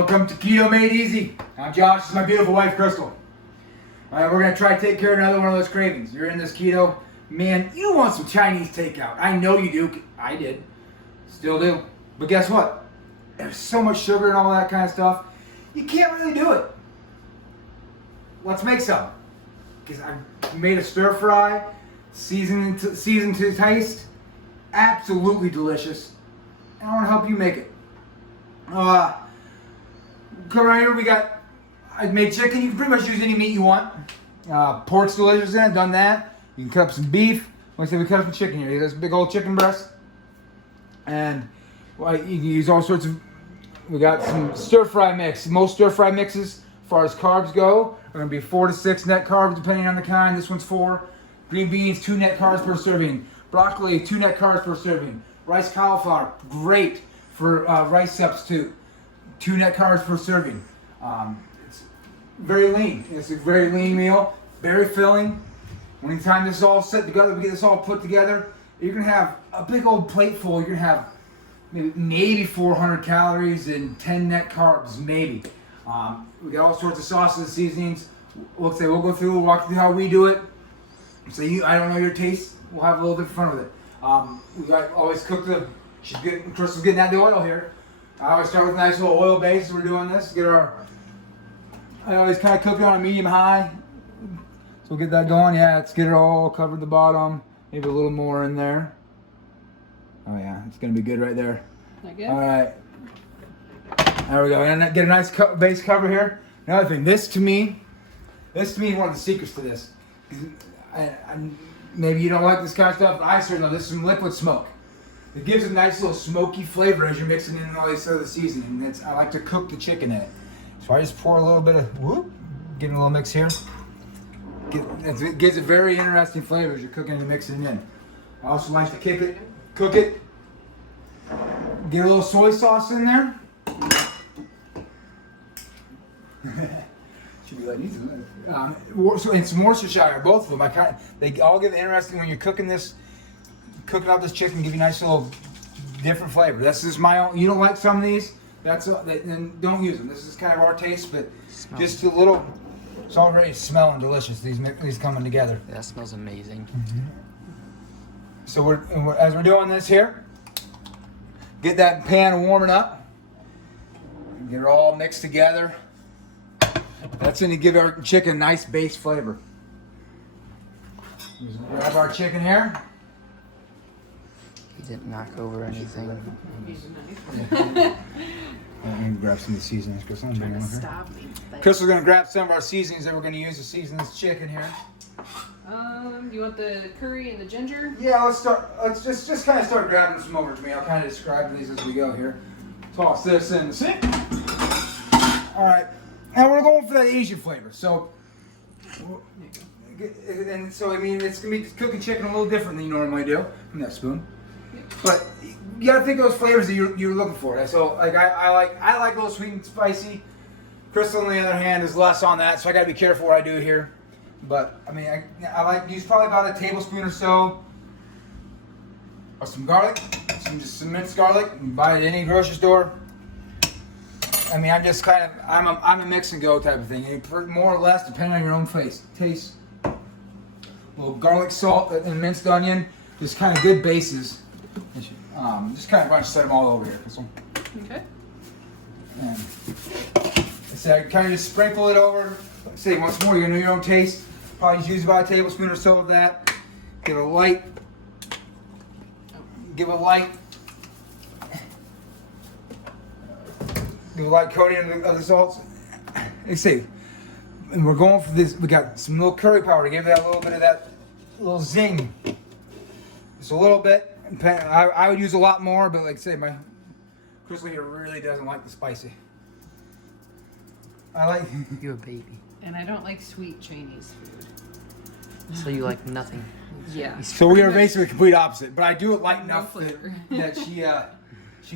Welcome to Keto Made Easy. I'm Josh, this is my beautiful wife, Crystal. All right, we're gonna try to take care of another one of those cravings. You're in this keto, man, you want some Chinese takeout. I know you do, I did, still do. But guess what? There's so much sugar and all that kind of stuff, you can't really do it. Let's make some. Because I made a stir fry, seasoned to taste, absolutely delicious. And I wanna help you make it. Come right here, I made chicken. You can pretty much use any meat you want. Pork's delicious in it, done that. You can cut up some beef. Like I said, we cut up some chicken here. There's a big old chicken breast. And well, you can use all sorts of, we got some stir fry mix. Most stir fry mixes, as far as carbs go, are gonna be 4 to 6 net carbs depending on the kind. This one's 4. Green beans, 2 net carbs per serving. Broccoli, 2 net carbs per serving. Rice cauliflower, great for rice substitute. 2 net carbs per serving. It's very lean. It's a very lean meal, very filling. When the time this is all set together, we get this all put together, you're gonna have a big old plate full. You're gonna have maybe 400 calories and 10 net carbs, maybe. We got all sorts of sauces and seasonings. We'll go through, we'll walk through how we do it. So I don't know your taste, we'll have a little bit of fun with it. We got always cook Crystal's getting out the oil here. I always start with a nice little oil base as we're doing this. I always kind of cook it on a medium high. So we'll get that going. Yeah, let's get it all covered the bottom. Maybe a little more in there. Oh yeah, it's gonna be good right there. That good? All right. There we go. And get a nice base cover here. Another thing, this to me is one of the secrets to this. Maybe you don't like this kind of stuff, but I certainly know this is some liquid smoke. It gives a nice little smoky flavor as you're mixing in all these other seasoning. I like to cook the chicken in it. So I just pour a little bit of, getting a little mix here. It gives a very interesting flavor as you're cooking and mixing it in. I also like to cook it. Get a little soy sauce in there. Should be like these. So it's Worcestershire, both of them. They all get interesting when you're cooking this. Cooking up this chicken, give you a nice little different flavor. This is my own. You don't like some of these? Then don't use them. This is kind of our taste, but just a little. It's already smelling delicious. These coming together. Yeah, that smells amazing. Mm-hmm. So as we're doing this here, get that pan warming up. Get it all mixed together. That's going to give our chicken a nice base flavor. Just grab our chicken here. He didn't knock over anything. I'm going to grab some of the seasonings. Trying to stop me. Crystal's going to grab some of our seasonings that we're going to use to season this chicken here. Do you want the curry and the ginger? Yeah, let's just kind of start grabbing some over to me. I'll kind of describe these as we go here. Toss this in the sink. All right. Now we're going for that Asian flavor. So it's going to be cooking chicken a little different than you normally do. From that spoon. But you gotta think of those flavors that you're looking for. So like I like a little sweet and spicy. Crystal on the other hand is less on that, so I gotta be careful what I do here. But I mean I like use probably about a tablespoon or so of some garlic, some minced garlic. You can buy it at any grocery store. I mean I'm a mix and go type of thing. More or less depending on your own taste. A little garlic, salt, and minced onion, just kind of good bases. Just kind of set them all over here. Okay. And so I kind of just sprinkle it over. Say once more, you're gonna know your own taste. Probably just use about a tablespoon or so of that. Give a light coating of the salts. Let's see. And we're going for this. We got some little curry powder to give that a little bit of that little zing. Just a little bit. I would use a lot more, but like I say, my Crystal here really doesn't like the spicy. You're a baby. And I don't like sweet Chinese food. So you like nothing. Yeah. So we are basically the complete opposite, but I do it light No enough flavor. that she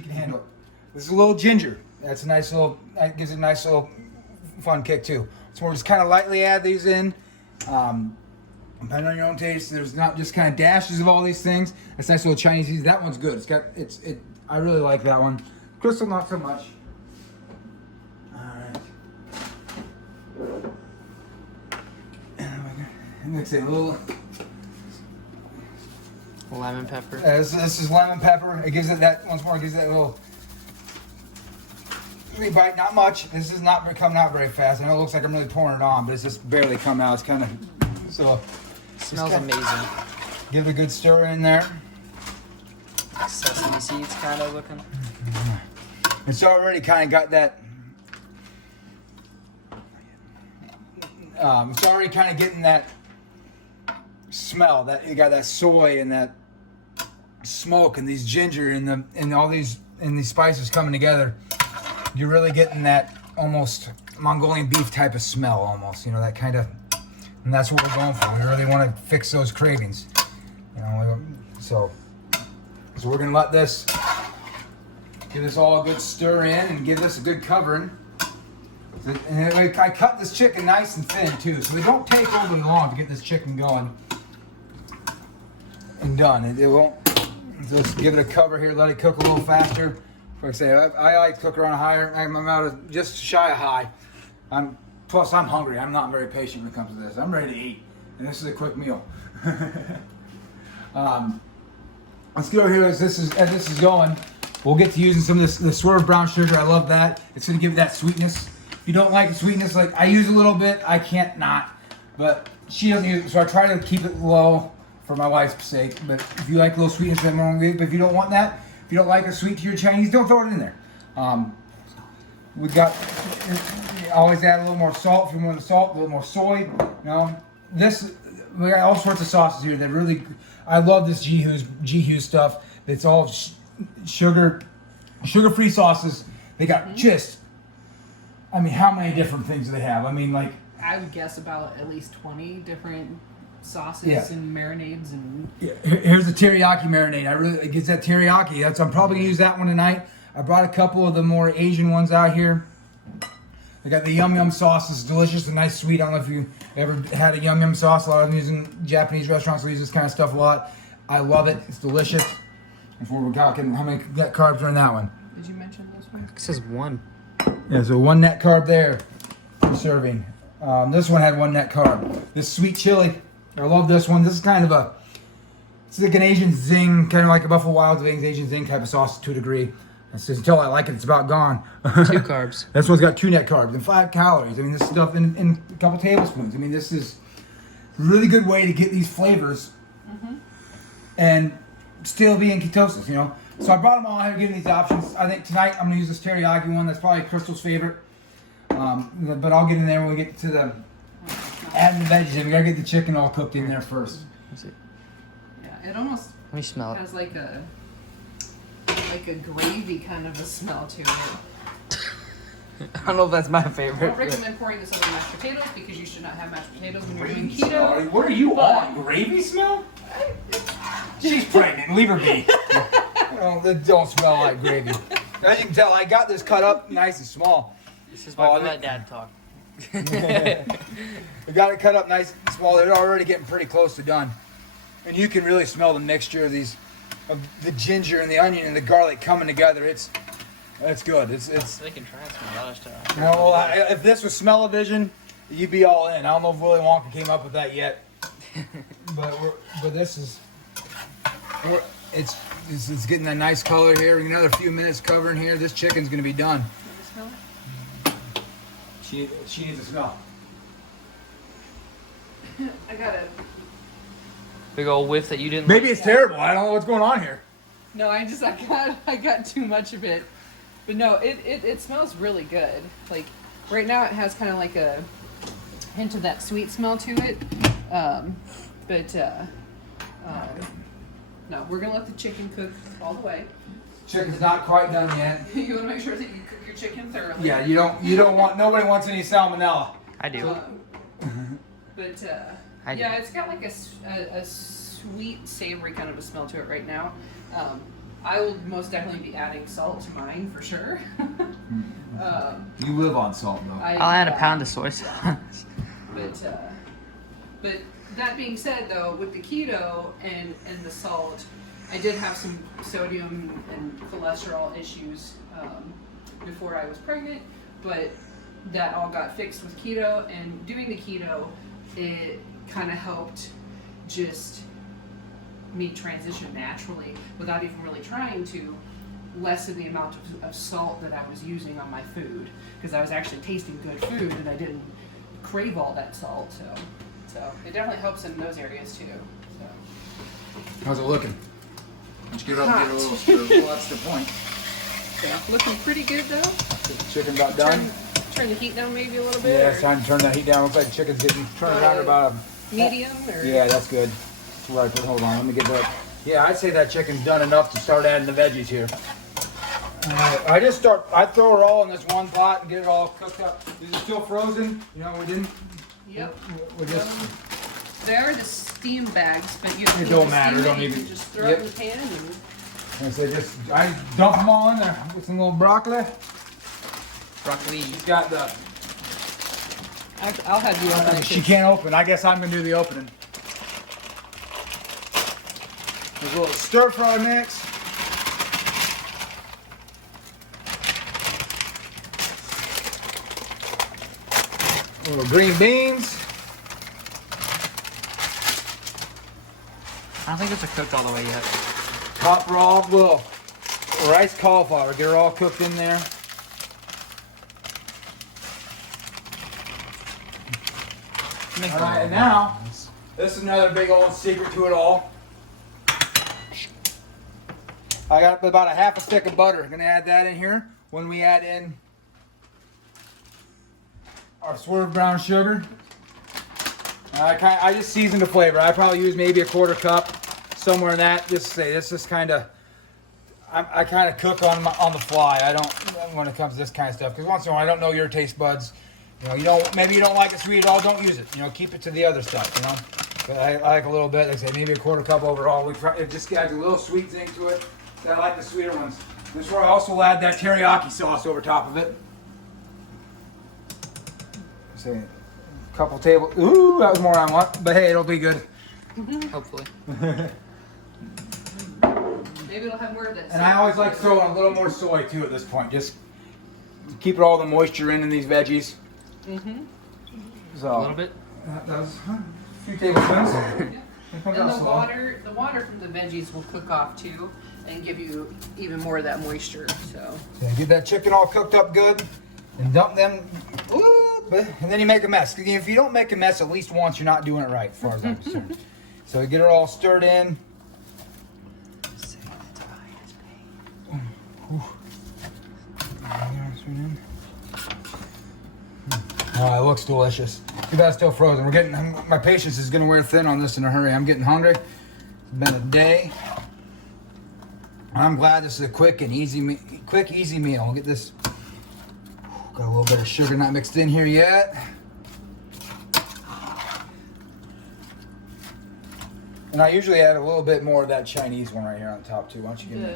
can handle it. This is a little ginger. That gives it a nice little fun kick too. So we're just kind of lightly add these in. Depending on your own taste, there's not just kind of dashes of all these things. That's nice little Chinese. That one's good. I really like that one. Crystal, not so much. mix it a little. Lemon pepper. This is lemon pepper. It gives it that, once more, it gives it that little bite. Not much. This is not coming out very fast. I know it looks like I'm really pouring it on, but it's just barely coming out. It's kind of, so. Smells amazing. Give it a good stir in there. Sesame seeds kind of looking. It's already kind of got that. It's already kind of getting that smell. That you got that soy and that smoke and these ginger and all these spices coming together. You're really getting that almost Mongolian beef type of smell, almost. You know, that kind of. And that's what we're going for. We really want to fix those cravings. You know, so we're gonna let this give this all a good stir in and give this a good covering. And I cut this chicken nice and thin too, so they don't take overly long to get this chicken going and done. It won't. Just give it a cover here, let it cook a little faster. Like I say, I like to cook around a higher. I'm out of just shy of high. Plus, I'm hungry. I'm not very patient when it comes to this. I'm ready to eat, and this is a quick meal. Let's get over here as this is going. We'll get to using some of the Swerve brown sugar. I love that. It's going to give it that sweetness. If you don't like the sweetness, like I use a little bit, I can't not. But she doesn't use it, so I try to keep it low for my wife's sake. But if you like a little sweetness, then more. But if you don't want that, if you don't like a sweet to your Chinese, don't throw it in there. We got always add a little more salt if you want the salt, a little more soy. You know, we got all sorts of sauces here that really. I love this Hughes stuff. It's all sugar-free sauces. They got just. I mean, how many different things do they have? I mean, like. I would guess about at least 20 different sauces and marinades and. Yeah, here's the teriyaki marinade. I really get that teriyaki. I'm probably gonna use that one tonight. I brought a couple of the more Asian ones out here. They got the yum yum sauce. It's delicious and nice, sweet. I don't know if you ever had a yum yum sauce. A lot of them using Japanese restaurants will use this kind of stuff a lot. I love it. It's delicious. Before we're talking, how many net carbs are in that one? Did you mention this one? It says 1. Yeah, so 1 net carb there for serving. This one had 1 net carb. This sweet chili, I love this one. This is kind of it's like an Asian zing, kind of like a Buffalo Wild Wings Asian zing type of sauce to a degree. Until I like it, it's about gone. 2 carbs. This one's got 2 net carbs and 5 calories. I mean, this stuff in a couple tablespoons. I mean, this is a really good way to get these flavors and still be in ketosis, you know. So I brought them all here, giving these options. I think tonight I'm going to use this teriyaki one. That's probably Crystal's favorite. But I'll get in there when we get to the adding the veggies in. We got to get the chicken all cooked in there first. Yeah, it almost Let me smell it. has like a gravy kind of a smell to it. I don't know if that's my favorite. I don't recommend pouring this over mashed potatoes because you should not have mashed potatoes when you're doing keto. What are you on? Gravy smell? She's pregnant. Leave her be. Oh, that don't smell like gravy. As you can tell, I got this cut up nice and small. This is why we let Dad talk. We got it cut up nice and small. They're already getting pretty close to done. And you can really smell the mixture of the ginger and the onion and the garlic coming together. It's good. It's. They can try some other stuff. No, if this was smell-o-vision, you'd be all in. I don't know if Willy Wonka came up with that yet, but this is. It's getting that nice color here. Another few minutes covering here. This chicken's gonna be done. Can you smell it? She needs a smell. I got it. Big old whiff that you didn't. Maybe it's terrible. I don't know what's going on here. No, I got too much of it. But no, it smells really good. Like right now it has kind of like a hint of that sweet smell to it. No, we're gonna let the chicken cook all the way. Chicken's not quite done yet. You wanna make sure that you cook your chicken thoroughly. Yeah, you don't want. Nobody wants any salmonella. I do. Yeah, it's got like a sweet, savory kind of a smell to it right now. I will most definitely be adding salt to mine for sure. You live on salt though. I'll add a pound of soy sauce. But that being said, though, with the keto and the salt, I did have some sodium and cholesterol issues before I was pregnant, but that all got fixed with keto. And doing the keto, kind of helped just me transition naturally without even really trying to lessen the amount of salt that I was using on my food, because I was actually tasting good food and I didn't crave all that salt. So it definitely helps in those areas too. So. How's it looking? Let's get up and get a little stir. Well, that's the point. Yeah, looking pretty good though. Is the chicken about done? Turn the heat down maybe a little bit. Yeah, it's time to turn that heat down. Looks like the chicken's getting turned around about a medium. Or? Yeah, that's good. That's what I put. Hold on, let me get that. Yeah, I'd say that chicken's done enough to start adding the veggies here. I throw it all in this one pot and get it all cooked up. Is it still frozen? You know, we didn't. Yep. We just. They are the steam bags, but you. It don't matter. Don't even. Just throw it in the pan and. I say I dump them all in there with some little broccoli. Broccoli. She's got the. I'll have you open it. She can't open. I guess I'm gonna do the opening. There's a little stir fry mix. Little green beans. I don't think it's cooked all the way yet. Top raw little rice cauliflower. Get her all cooked in there. All right, and now this is another big old secret to it all. I got about a half a stick of butter. I'm gonna add that in here when we add in our Swerve brown sugar. I just season the flavor. I probably use maybe a quarter cup, somewhere in that. Just say this is kind of. I kind of cook on the fly. I don't when it comes to this kind of stuff, because once in a while I don't know your taste buds. Maybe you don't like it sweet at all. Don't use it. Keep it to the other stuff. But I like a little bit. Like I say, maybe a quarter cup overall. It just adds a little sweet thing to it. So I like the sweeter ones. This is where I also add that teriyaki sauce over top of it. Say a couple tables. Ooh, that was more than I want. But hey, it'll be good. Hopefully. Maybe it'll have more of this. And I always like throwing a little more soy too at this point. Just keep all the moisture in these veggies. So A little bit. That was a few tablespoons. And the water from the veggies will cook off too, and give you even more of that moisture. So get that chicken all cooked up good, and dump them. And then you make a mess. If you don't make a mess at least once, you're not doing it right, as far as I'm concerned. So you get it all stirred in. Oh, it looks delicious. Too bad it's still frozen. My patience is gonna wear thin on this in a hurry. I'm getting hungry. It's been a day. I'm glad this is a quick, easy meal. I'll get this. Got a little bit of sugar not mixed in here yet. And I usually add a little bit more of that Chinese one right here on the top too. Why don't you give me?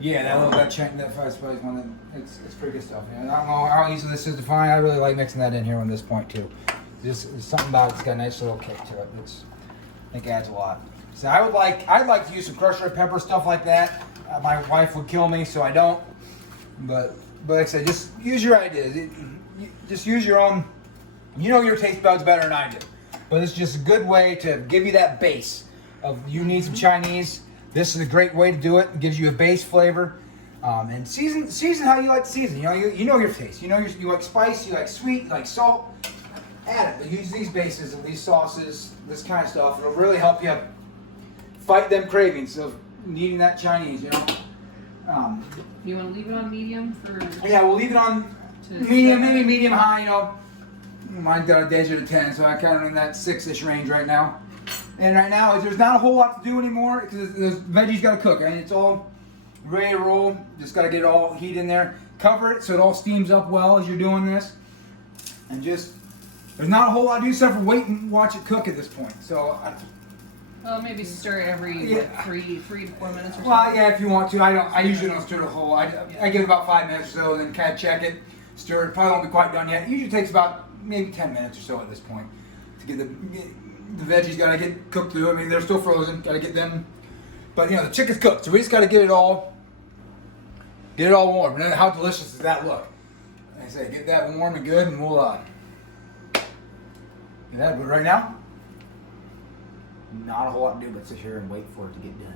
Yeah, that little that fried spice one. It's pretty good stuff. I don't know how easy this is to find. I really like mixing that in here on this point too. Just something about it's got a nice little kick to it. I think it adds a lot. So I'd like to use some crushed red pepper, stuff like that. My wife would kill me, so I don't. But like I said, just use your ideas. Just use your own. You know your taste buds better than I do. But it's just a good way to give you that base of you need some Chinese. This is a great way to do it. It gives you a base flavor. And season how you like to season. You know your taste. You like spice, you like sweet, you like salt. Add it. But use these bases and these sauces, this kind of stuff. It'll really help you fight them cravings of needing that Chinese, you want to leave it on medium for? Yeah, we'll leave it on medium, maybe medium high. Mine's got a digit of 10, so I kind of in that 6-ish range right now. And right now, there's not a whole lot to do anymore because the veggies got to cook. And it's all ready to roll. Just got to get all heat in there. Cover it so it all steams up well as you're doing this. And there's not a whole lot to do except for wait and watch it cook at this point. So, well, maybe stir every 3 to 4 minutes or something. Well, yeah, if you want to. I usually don't stir the whole. I give it about 5 minutes or so, then kind of check it, stir it. Probably won't be quite done yet. It usually takes about maybe 10 minutes or so at this point to get the veggies got to get cooked through. I mean, they're still frozen. Got to get them. But the chicken's cooked, so we just got to get it all warm. And then how delicious does that look? Like I say, get that warm and good, and we'll get that right now. Not a whole lot to do but sit here and wait for it to get done.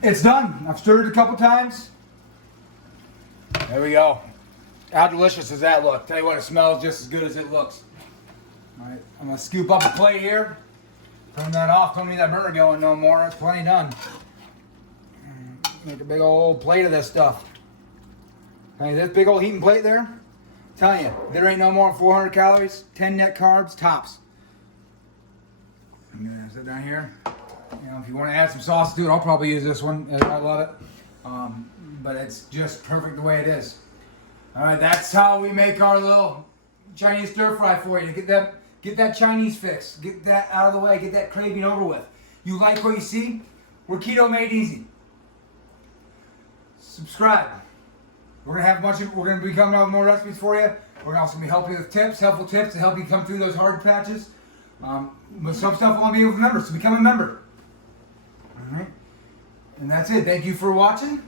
It's done. I've stirred it a couple times. There we go. How delicious does that look? Tell you what, it smells just as good as it looks. All right, I'm gonna scoop up a plate here. Turn that off. Don't need that burner going no more. That's plenty done. Make a big old plate of this stuff. Okay, this big old heating plate there. I'm telling you, there ain't no more than 400 calories, 10 net carbs, tops. I'm gonna sit down here. You know, if you want to add some sauce to it, I'll probably use this one. I love it. But it's just perfect the way it is. All right, that's how we make our little Chinese stir fry for you. Get that Chinese fix. Get that out of the way. Get that craving over with. You like what you see? We're keto made easy. Subscribe. We're gonna be coming out with more recipes for you. We're gonna also be helping you with helpful tips to help you come through those hard patches. But some stuff won't be able to remember, so become a member. All right. And that's it. Thank you for watching.